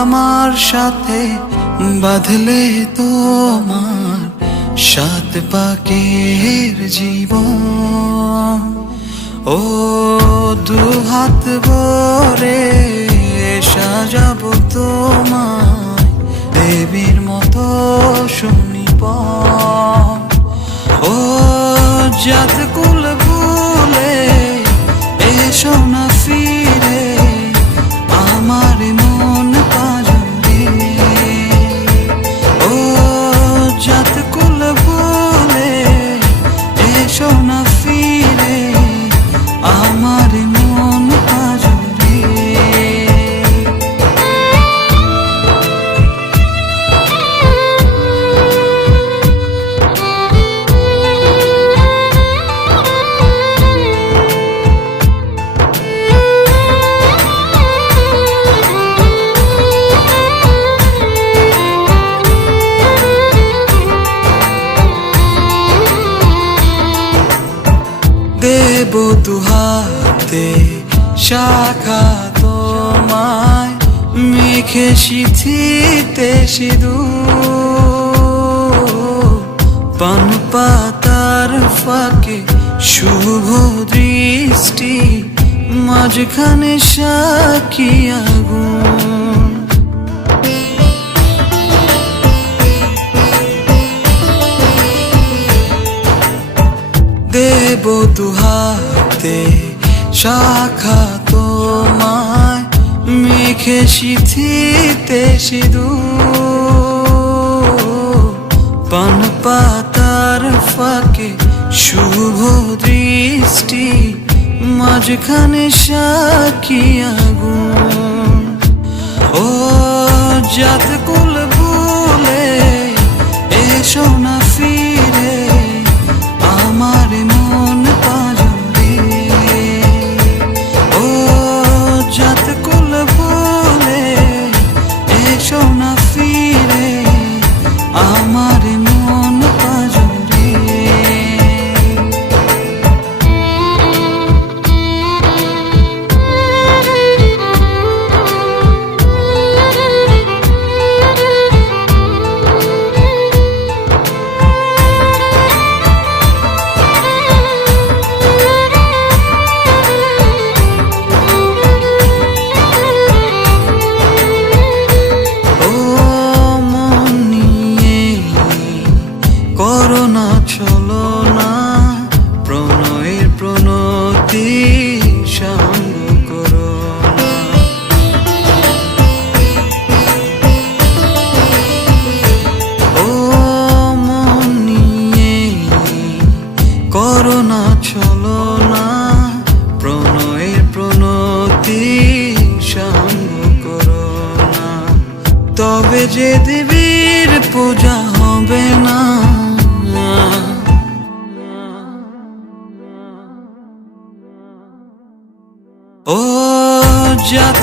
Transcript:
আমার সাথে বাঁধলে তোমার সাত পাকের জীবন। ও দুহাত ভরে সাজাবো তোমায় দেবীর মতো শুনিব। ও জাত কুল ভুলে এসো না ফিরে আমার মন পাজরে। ও জাত কুল ভুলে এসো না ফিরে আমার মন পাজরে। দেব দুহাতে শাখা তোমায় মেখে সিথিতে সিঁদুর। পান পাতার ফাঁকে শুভ দৃষ্টি মাঝখানে সাক্ষী আগুন। দেব দুহাতে শাখা তোমায় মেখে সিথিতে সিঁদুর। পান পাতার ফাঁকে শুভ দৃষ্টি মাঝখানে সাক্ষী আগুন। ও জাত কুল ভুলে এসো না ফিরে আমার মন পাজরে। ও জাত কুল ভুলে এসো না ফিরে আমার মন পাজরে। করোনা চলো না প্রণয়ের প্রণতি সঙ্গ করো না। ও মন নিয়ে করোনা চলো না প্রণয়ের প্রণতি সঙ্গ করো না। তবে যে দেবীর পূজা হবে না। ও জাত